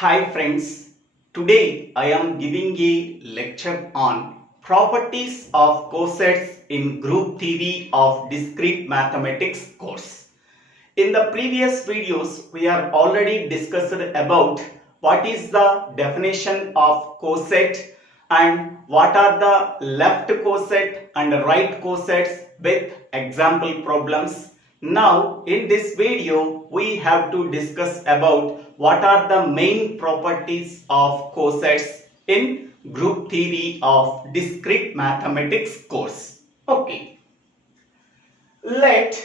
Hi friends, today I am giving a lecture on properties of cosets in Group Theory of Discrete Mathematics course. In the previous videos, we have already discussed about what is the definition of coset and what are the left coset and right cosets with example problems. Now, in this video, we have to discuss about what are the main properties of cosets in Group Theory of Discrete Mathematics course. Okay. Let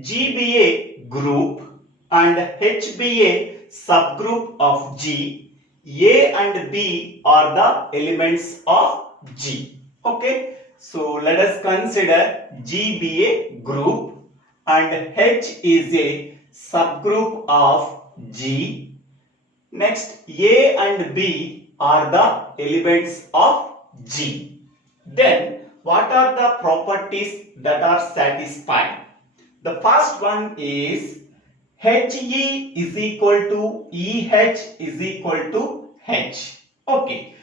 G be a group and H be a subgroup of G. A and B are the elements of G. Okay. So let us consider G be a group and H is a subgroup of G. Next, A and B are the elements of G. Then, what are the properties that are satisfied? The first one is HE is equal to EH is equal to H. Okay.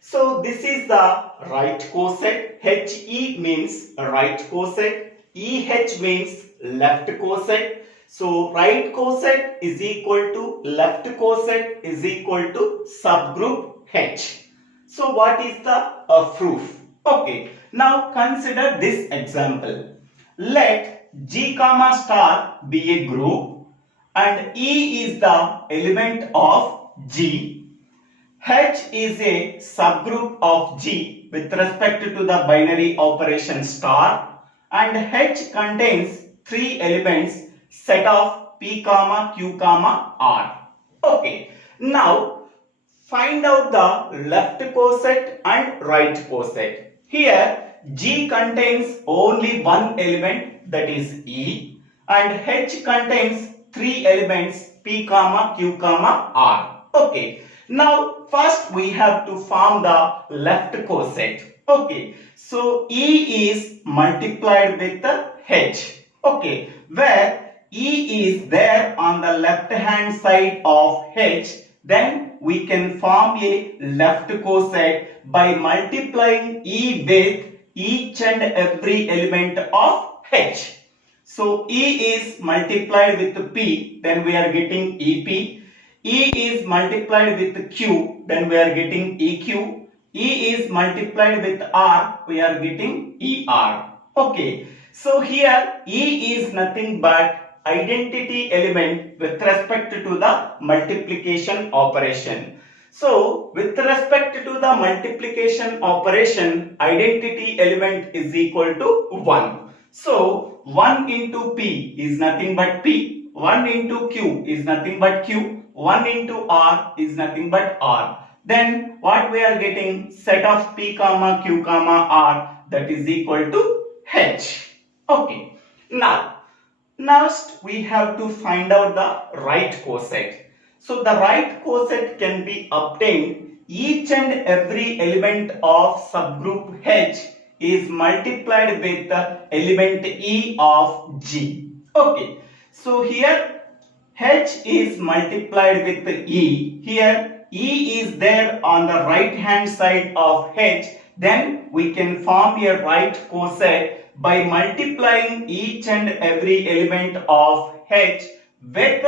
So, this is the right coset. HE means right coset. EH means left coset. So, right coset is equal to left coset is equal to subgroup H. So, what is the proof? Okay, now consider this example. Let G comma star be a group and E is the element of G. H is a subgroup of G with respect to the binary operation star, and H contains three elements set of P comma Q comma R. Okay, now find out the left coset and right coset. Here G contains only one element, that is E, and H contains three elements P comma Q comma R. Okay. Now first we have to form the left coset. Okay. So E is multiplied with H. Okay. Where E is there on the left hand side of H, then we can form a left coset by multiplying E with each and every element of H. So E is multiplied with P, then we are getting EP. E is multiplied with Q, then we are getting EQ. E is multiplied with R, we are getting ER. Okay. So here E is nothing but identity element with respect to the multiplication operation. So with respect to the multiplication operation, identity element is equal to 1. So 1 into P is nothing but P, 1 into Q is nothing but Q, 1 into R is nothing but R. Then what we are getting? Set of P comma Q comma R, that is equal to H. Okay. Now, next we have to find out the right coset. So the right coset can be obtained. Each and every element of subgroup H is multiplied with the element E of G. Okay. So here H is multiplied with E. Here E is there on the right hand side of H. Then we can form a right coset by multiplying each and every element of H with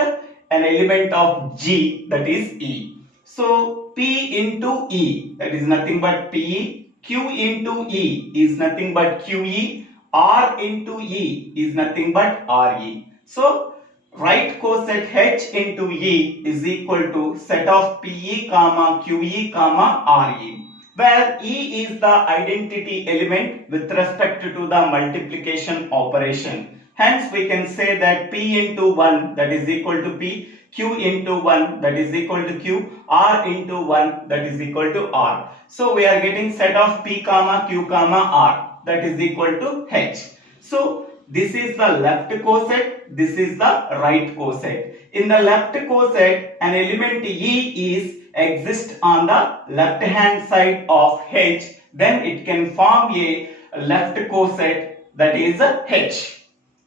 an element of G, that is E. So P into E, that is nothing but PE. Q into E is nothing but QE. R into E is nothing but RE. So right coset H into E is equal to set of PE comma QE comma RE, where E is the identity element with respect to the multiplication operation. Hence we can say that P into 1, that is equal to P, Q into 1, that is equal to Q, R into 1, that is equal to R. So we are getting set of P comma Q comma R, that is equal to H. So this is the left coset, this is the right coset. In the left coset, an element E is exist on the left hand side of H, then it can form a left coset, that is H.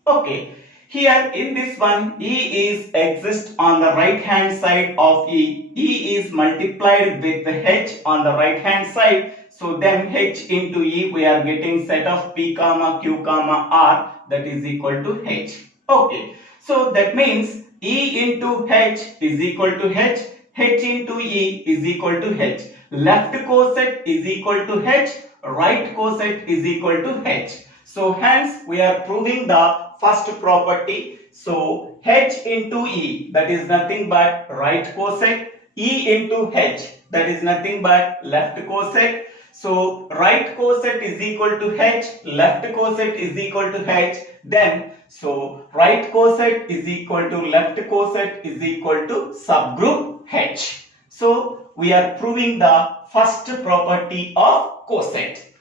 Okay. Here in this one, E is exists on the right hand side of E. E is multiplied with H on the right hand side. So then H into E, we are getting set of P comma Q comma R, that is equal to H. Okay. So that means E into H is equal to H. H into E is equal to H. Left coset is equal to H. Right coset is equal to H. So hence we are proving the first property. So H into E, that is nothing but right coset. E into H, that is nothing but left coset. So right coset is equal to H, left coset is equal to H. Then so right coset is equal to left coset is equal to subgroup H. So we are proving the first property of coset.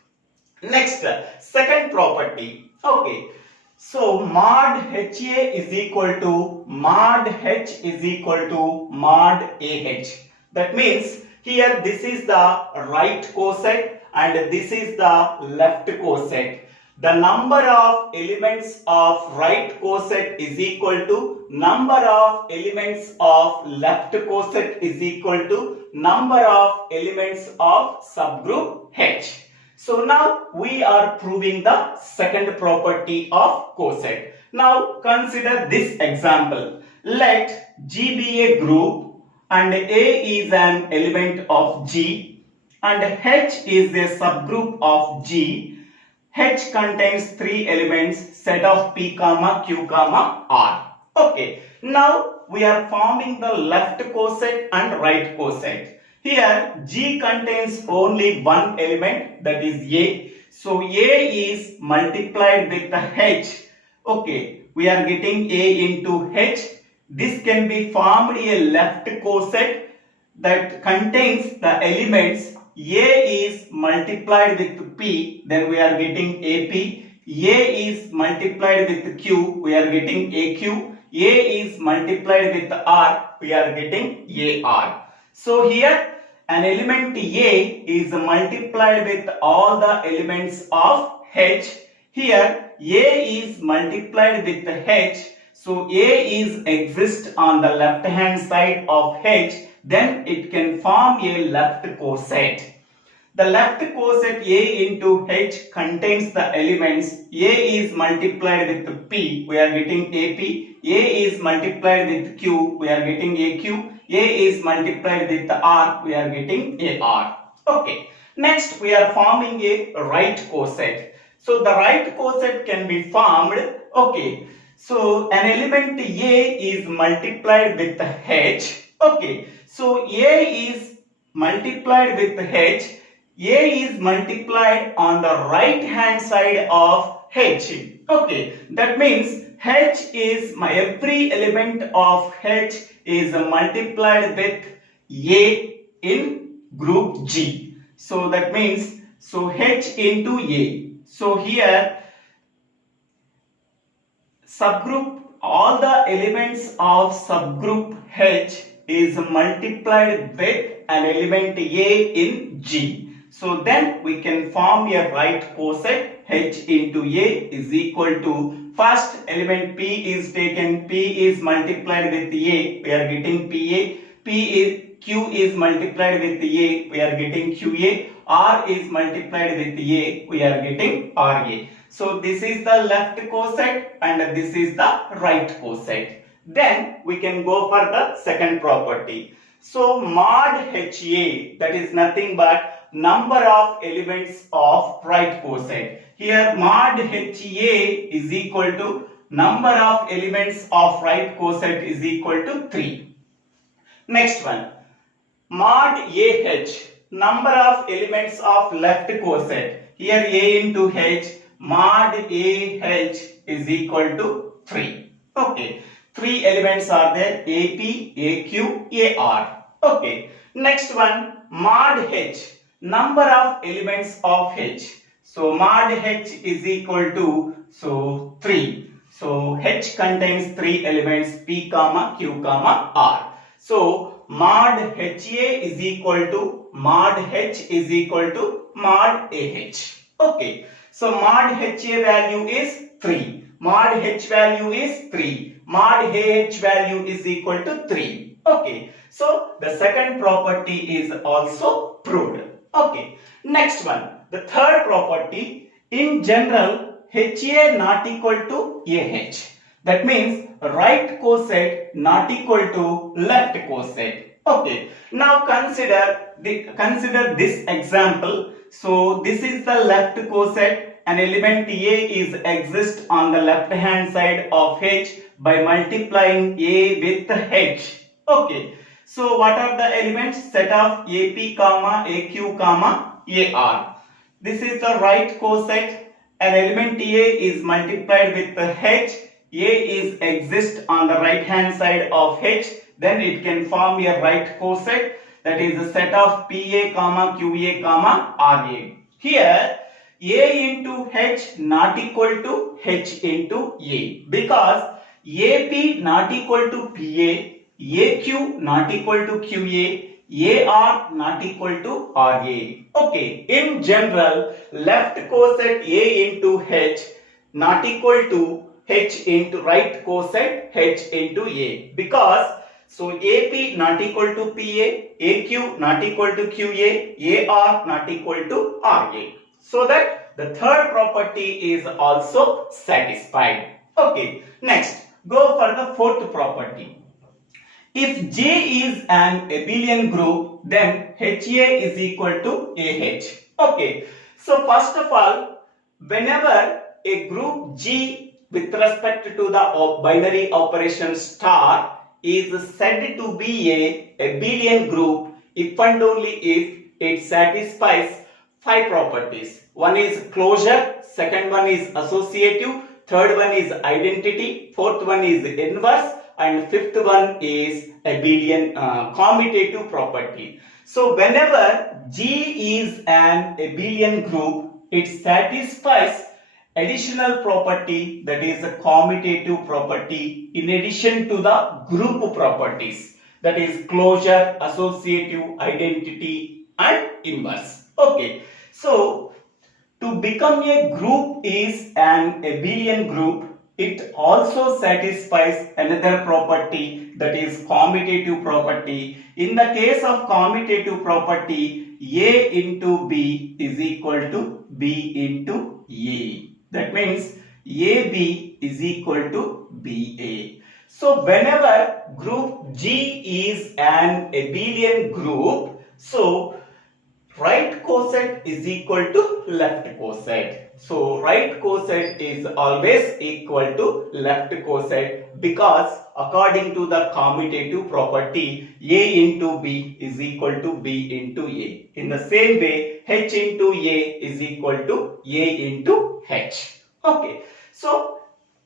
Next, second property. Okay. So mod HA is equal to mod H is equal to mod AH. That means here this is the right coset and this is the left coset. The number of elements of right coset is equal to number of elements of left coset is equal to number of elements of subgroup H. So now we are proving the second property of coset. Now consider this example. Let G be a group and A is an element of G and H is a subgroup of G. H contains three elements, set of P comma Q comma R. Okay. Now we are forming the left coset and right coset. Here G contains only one element, that is A. So A is multiplied with the H. Okay. We are getting A into H. This can be formed a left coset that contains the elements A is multiplied with P, then we are getting AP. A is multiplied with Q, we are getting AQ. A is multiplied with R, we are getting AR. So here an element A is multiplied with all the elements of H. Here A is multiplied with H. So A is exist on the left hand side of H. Then it can form a left coset. The left coset A into H contains the elements A is multiplied with P, we are getting AP. A is multiplied with Q, we are getting AQ. A is multiplied with R, we are getting AR. Okay. Next we are forming a right coset. So the right coset can be formed. Okay. So an element A is multiplied with H. Okay. So A is multiplied with H. A is multiplied on the right hand side of H. Okay. That means H is every element of H is multiplied with A in group G. So that means H into A. So here subgroup, all the elements of subgroup H is multiplied with an element A in G. So then we can form a right coset. H into A is equal to, first element P is taken, P is multiplied with A, we are getting PA. Q is multiplied with A, we are getting QA. R is multiplied with A, we are getting RA. So this is the left coset and this is the right coset. Then we can go for the second property. So mod HA, that is nothing but number of elements of right coset. Here mod HA is equal to number of elements of right coset is equal to 3. Next one, mod AH, number of elements of left coset. Here A into H, mod AH is equal to 3. Okay. 3 elements are there, AP, AQ, AR. Okay. Next one, mod H, number of elements of H. So mod H is equal to 3. So H contains 3 elements, P comma Q comma R. So mod HA is equal to mod H is equal to mod AH. Okay. So mod HA value is 3. Mod H value is 3. Mod AH value is equal to 3. Okay. So the second property is also proved. Okay. Next one. The third property, in general, HA not equal to AH. That means right coset not equal to left coset. Okay. Now consider this example. So this is the left coset. An element A is exist on the left hand side of H by multiplying A with H. Okay. So what are the elements? Set of AP, AQ, AR. This is the right coset. An element A is multiplied with H. A is exist on the right hand side of H. Then it can form a right coset. That is the set of PA, QA, RA. Here A into H not equal to H into A, because AP not equal to PA, AQ not equal to QA, AR not equal to RA. Okay, in general, left coset A into H not equal to H into right coset H into A, because so AP not equal to PA, AQ not equal to QA, AR not equal to RA. So that the third property is also satisfied. Okay, next go for the fourth property. If J is an abelian group, then HA is equal to AH. Okay, so first of all, whenever a group G with respect to the binary operation star is said to be a abelian group if and only if it satisfies 5 properties. One is closure, second one is associative, third one is identity, fourth one is inverse, and fifth one is abelian commutative property. So whenever G is an abelian group, it satisfies additional property, that is a commutative property, in addition to the group properties, that is closure, associative, identity, and inverse. Okay, so to become a group is an abelian group, it also satisfies another property, that is commutative property. In the case of commutative property, A into B is equal to B into A. That means AB is equal to BA. So whenever group G is an abelian group, so right coset is equal to left coset. So right coset is always equal to left coset, because according to the commutative property, A into B is equal to B into A. In the same way, H into A is equal to A into H. Okay, so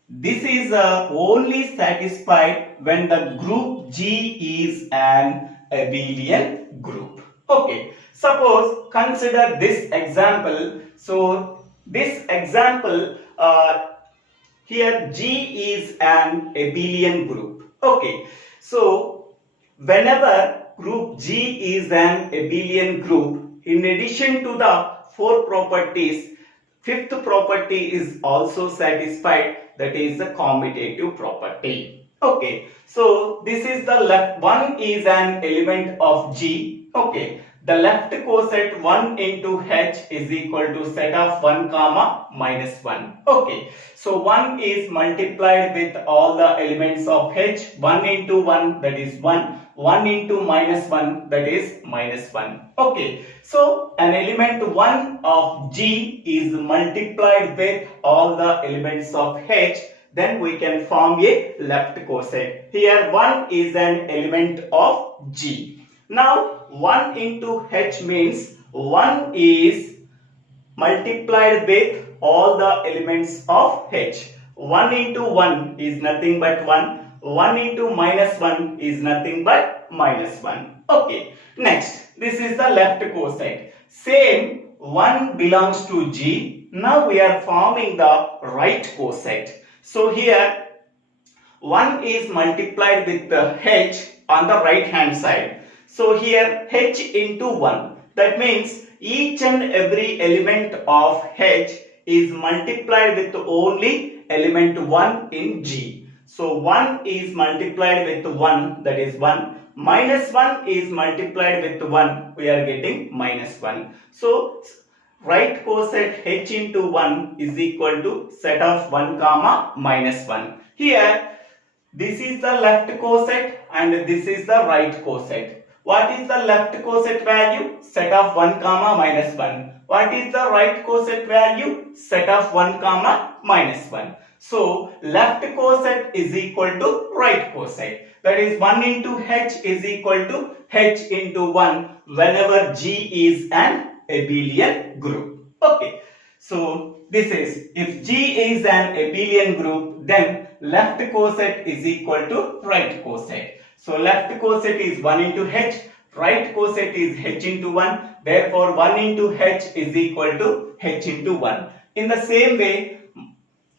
this is only satisfied when the group G is an abelian group. Okay, suppose consider this example. So this example, here G is an abelian group. Okay, so whenever group G is an abelian group, in addition to the 4 properties, fifth property is also satisfied, that is the commutative property. Okay, so this is the left one is an element of G. Okay, the left coset 1 into H is equal to set of 1 comma minus 1. Okay, so 1 is multiplied with all the elements of H. 1 into 1, that is 1. 1 into minus 1, that is minus 1. Okay, so an element 1 of G is multiplied with all the elements of H. Then we can form a left coset. Here 1 is an element of G. Now 1 into H means 1 is multiplied with all the elements of H. 1 into 1 is nothing but 1. 1 into minus 1 is nothing but minus 1. Okay, next, this is the left coset. Same, 1 belongs to G. Now we are forming the right coset. So here 1 is multiplied with the H on the right hand side. So here H into 1. That means each and every element of H is multiplied with only element 1 in G. So 1 is multiplied with 1, that is 1. Minus 1 is multiplied with 1, we are getting minus 1. So right coset h into 1 is equal to set of 1 comma minus 1. Here this is the left coset and this is the right coset. What is the left coset value? Set of 1 comma minus 1. What is the right coset value? Set of 1 comma minus 1. So left coset is equal to right coset. That is 1 into h is equal to h into 1 whenever G is an abelian group. Okay. So this is, if G is an abelian group, then left coset is equal to right coset. So left coset is 1 into h, right coset is h into 1. Therefore 1 into h is equal to h into 1. In the same way,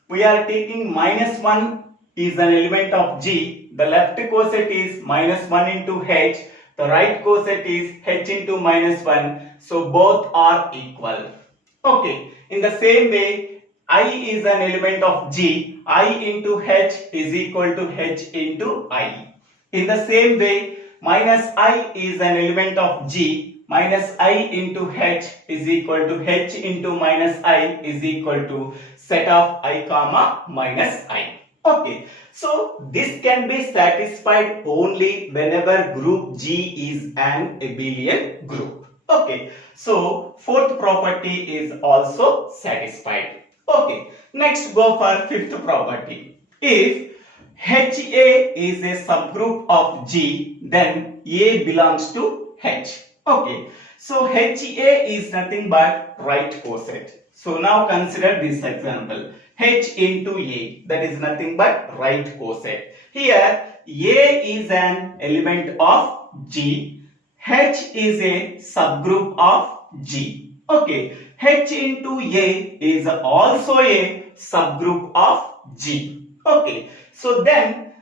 we are taking minus 1 is an element of G. The left coset is minus 1 into h. The right coset is h into minus 1. So both are equal. Okay. In the same way, I is an element of G. I into h is equal to h into I. In the same way, minus I is an element of G. Minus I into h is equal to h into minus I is equal to set of I comma minus I. Okay. So this can be satisfied only whenever group G is an abelian group. Okay. So fourth property is also satisfied. Okay. Next go for fifth property. If HA is a subgroup of G, then A belongs to H. Okay. So HA is nothing but right coset. So now consider this example. H into A, that is nothing but right coset. Here A is an element of G. H is a subgroup of G. Okay. H into A is also a subgroup of G. Okay. So then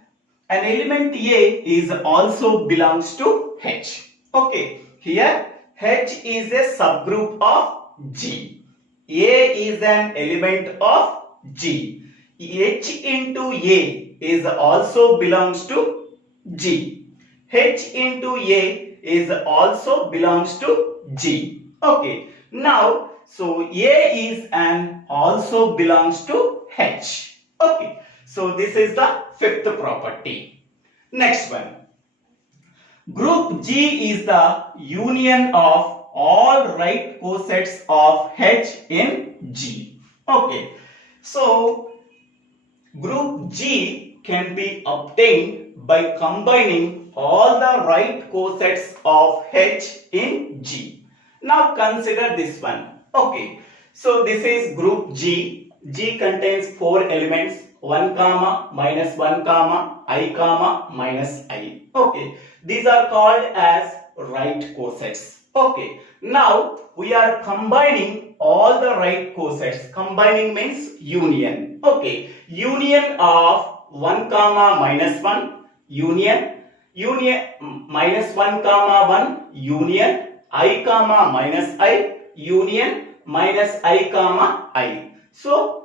an element A is also belongs to H. Okay. Here H is a subgroup of G. A is an element of G. H into A is also belongs to G. H into A is also belongs to G. Okay. Now, so A is an also belongs to H. Okay. So this is the fifth property. Next one. Group G is the union of all right cosets of H in G. Okay. So group G can be obtained by combining all the right cosets of H in G. Now consider this one. Okay. So this is group G. G contains 4 elements. 1 comma minus 1 comma I comma minus I. Okay. These are called as right cosets. Okay. Now we are combining all the right cosets. Combining means union. Okay. Union of 1 comma minus 1 union minus 1 comma 1 union I comma minus I union minus I comma I. So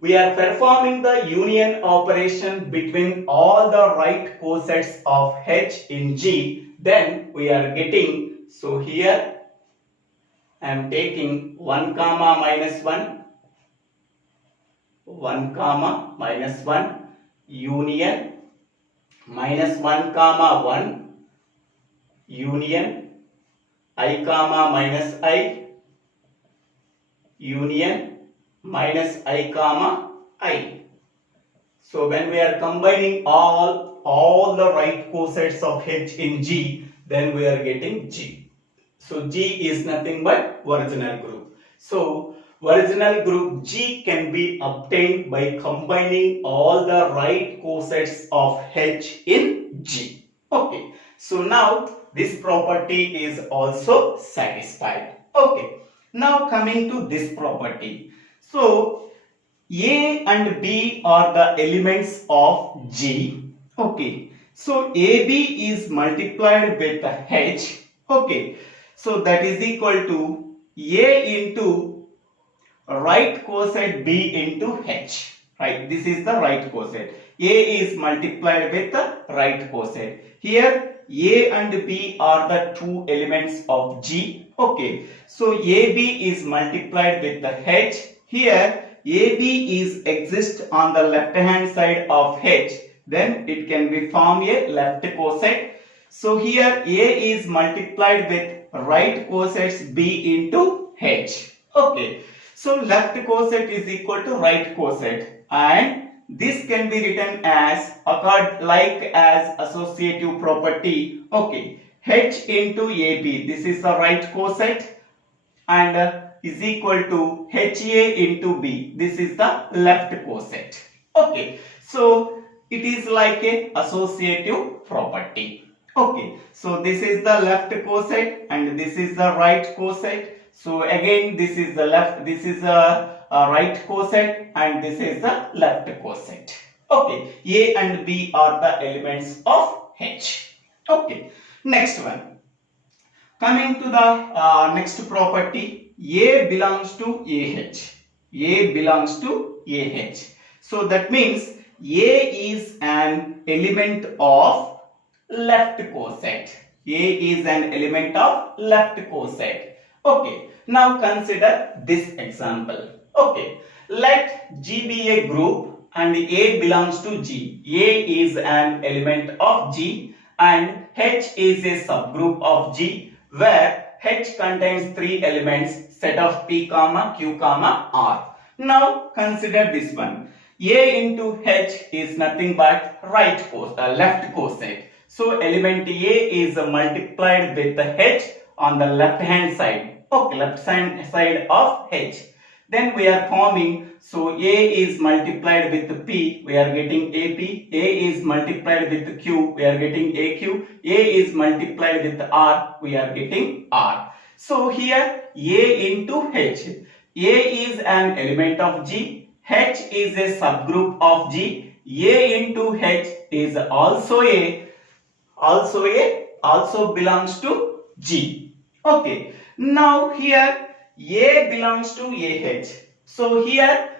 we are performing the union operation between all the right cosets of H in G. Then we are getting, so here I am taking 1 comma minus 1, 1 comma minus 1, union, minus 1 comma 1, union, I comma minus I, union, minus I comma I. So when we are combining all the right cosets of H in G, then we are getting G. So G is nothing but original group. So original group G can be obtained by combining all the right cosets of H in G. Okay. So now this property is also satisfied. Okay. Now coming to this property. So A and B are the elements of G. Okay. So AB is multiplied with H. Okay. So that is equal to A into right coset B into H. Right, this is the right coset. A is multiplied with the right coset. Here A and B are the two elements of G. Okay, so AB is multiplied with the H. Here AB is exist on the left hand side of H. Then it can be form a left coset. So here A is multiplied with right cosets B into H. Okay, so left coset is equal to right coset, and this can be written as like as associative property. Okay, H into AB, this is the right coset, and is equal to HA into B, this is the left coset. Okay, so it is like a associative property. Okay, so this is the left coset and this is the right coset. So again this is the left, this is a right coset and this is the left coset. Okay, A and B are the elements of H. Okay, next one. Coming to the next property, A belongs to AH. A belongs to AH. So that means A is an element of left coset. A is an element of left coset. Okay, now consider this example. Okay, let G be a group and A belongs to G. A is an element of G and H is a subgroup of G, where H contains three elements, set of P, Q, R. Now consider this one. A into H is nothing but left coset. So element A is multiplied with the H on the left hand side. Okay, left hand side of H. Then we are forming, so A is multiplied with P, we are getting AP. A is multiplied with Q, we are getting AQ. A is multiplied with R, we are getting R. So here A into H. A is an element of G. H is a subgroup of G. A into H is also belongs to G. Okay. Now here A belongs to AH. So here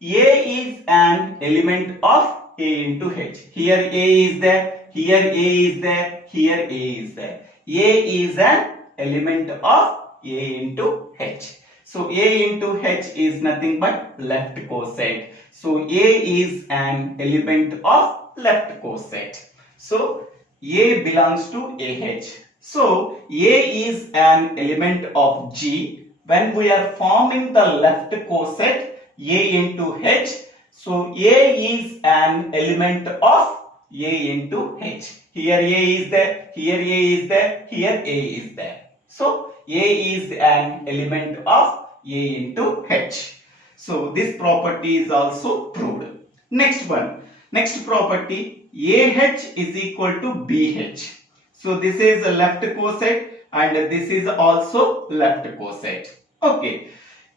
A is an element of A into H. Here A is there, here A is there, here A is there. A is an element of A into H. So A into H is nothing but left coset. So A is an element of left coset. So A belongs to AH. So A is an element of G. When we are forming the left coset A into H, so A is an element of A into H. Here A is there, here A is there, here A is there. So A is an element of A into H. So this property is also proved. Next one. Next property, AH is equal to BH. So this is a left coset and this is also left coset. Okay.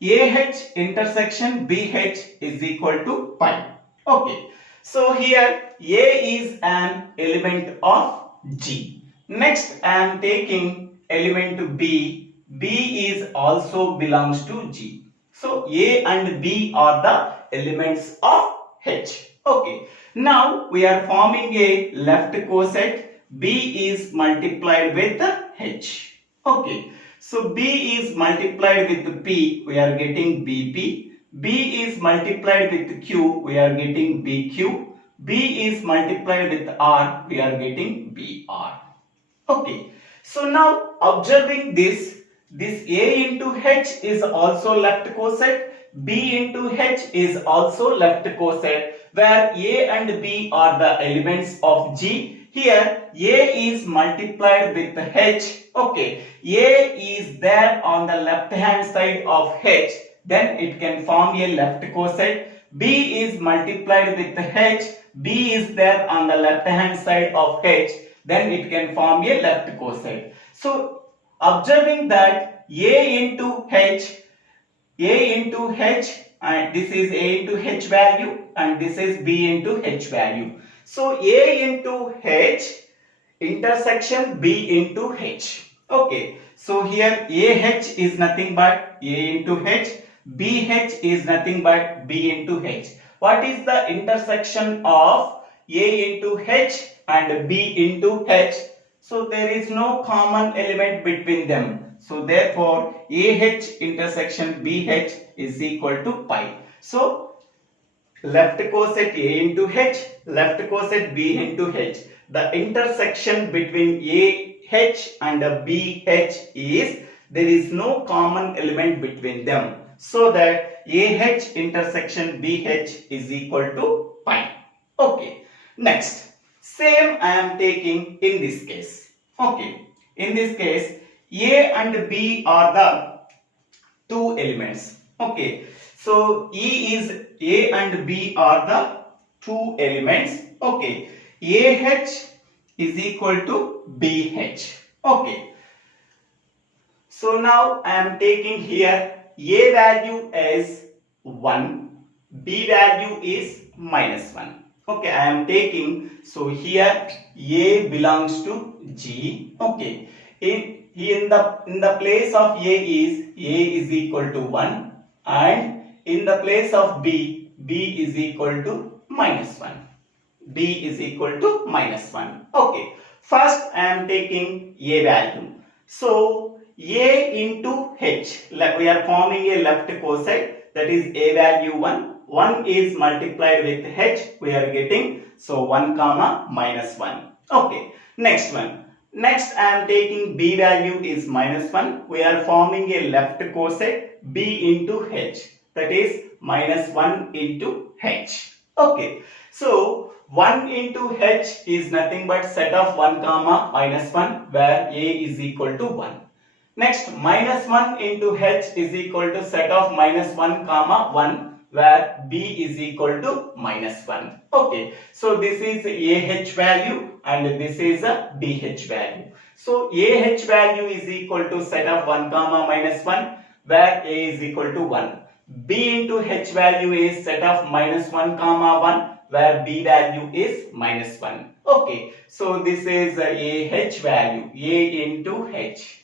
AH intersection BH is equal to pi. Okay. So here A is an element of G. Next I am taking element B. B is also belongs to G. So A and B are the elements of H. Okay. Now we are forming a left coset. B is multiplied with H. Okay. So B is multiplied with P, we are getting BP. B is multiplied with Q, we are getting BQ. B is multiplied with R, we are getting BR. Okay. So now observing this A into H is also left coset. B into H is also left coset, where A and B are the elements of G. Here A is multiplied with H. Okay, A is there on the left hand side of H, then it can form a left coset. B is multiplied with H. B is there on the left hand side of H, then it can form a left coset. So observing that A into H, and this is A into H value and this is B into H value. So A into H intersection B into H. Okay. So here AH is nothing but A into H. BH is nothing but B into H. What is the intersection of A into H and B into H? So there is no common element between them. So therefore AH intersection BH is equal to pi. So left coset A into H, left coset B into H. The intersection between AH and BH is there is no common element between them. So that AH intersection BH is equal to pi. Okay. Next, same I am taking in this case. Okay. In this case, A and B are the two elements. Okay. So A and B are the two elements. Okay. AH is equal to BH. Okay. So now I am taking here A value is 1, B value is -1. Okay, I am taking, so here A belongs to G. Okay, in the place of A is equal to 1, and in the place of B is equal to -1. B is equal to -1. Okay, first I am taking A value. So A into H, we are forming a left coset, that is A value 1. 1 is multiplied with H, we are getting, so 1 comma -1. Okay, next one. Next I am taking B value is -1. We are forming a left coset B into H, that is -1 into H. Okay, so 1 into H is nothing but set of 1 comma -1 where A is equal to 1. Next, -1 into H is equal to set of -1 comma 1 where B is equal to -1. Okay, so this is AH value and this is a BH value. So AH value is equal to set of 1 comma -1 where A is equal to 1. B into H value is set of -1 comma 1 where B value is -1. Okay, so this is a AH value, A into H.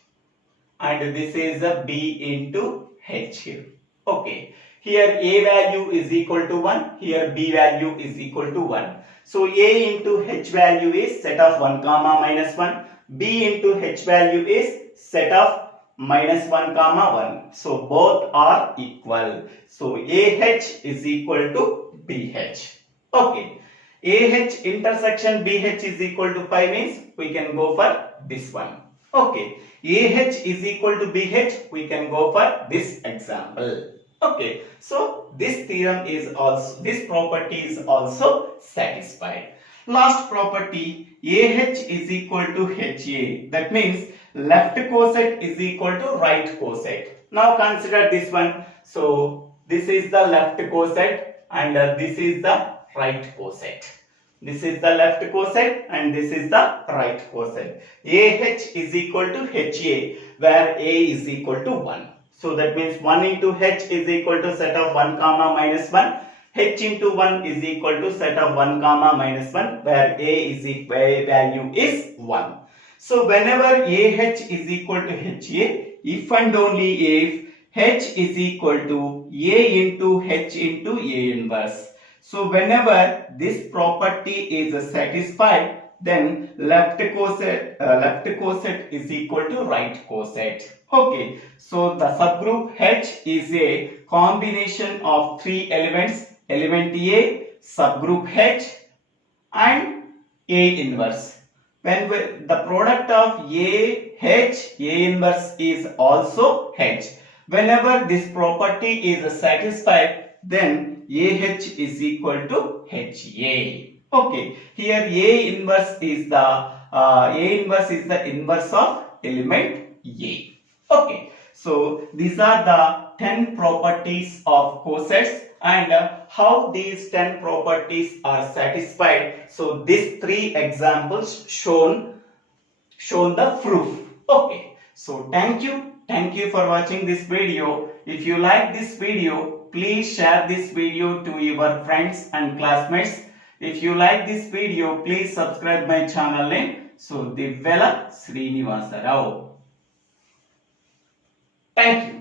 And this is a B into H here. Okay, here A value is equal to 1, here B value is equal to 1. So A into H value is set of 1 comma -1, B into H value is set of -1 comma 1. So both are equal. So AH is equal to BH. Okay, AH intersection BH is equal to pi means we can go for this one. Okay, AH is equal to BH, we can go for this example. Okay, so this theorem is also, this property is also satisfied. Last property, AH is equal to HA. That means left coset is equal to right coset. Now consider this one. So this is the left coset and this is the right coset. This is the left coset and this is the right coset. AH is equal to HA where A is equal to 1. So that means 1 into H is equal to set of 1 comma -1. H into 1 is equal to set of 1 comma -1 where A value is 1. So whenever AH is equal to HA, if and only if H is equal to A into H into A inverse. So whenever this property is satisfied, then left coset is equal to right coset. Okay, so the subgroup H is a combination of three elements, element A, subgroup H and A inverse. When the product of A inverse is also H. Whenever this property is satisfied, then AH is equal to HA. Okay, here A inverse is the inverse of element A. Okay, so these are the 10 properties of cosets and how these 10 properties are satisfied. So these 3 examples shown the proof. Okay, so thank you for watching this video. If you like this video, please share this video to your friends and classmates. If you like this video, please subscribe my channel name. So Divvela Srinivasa Rao. Thank you.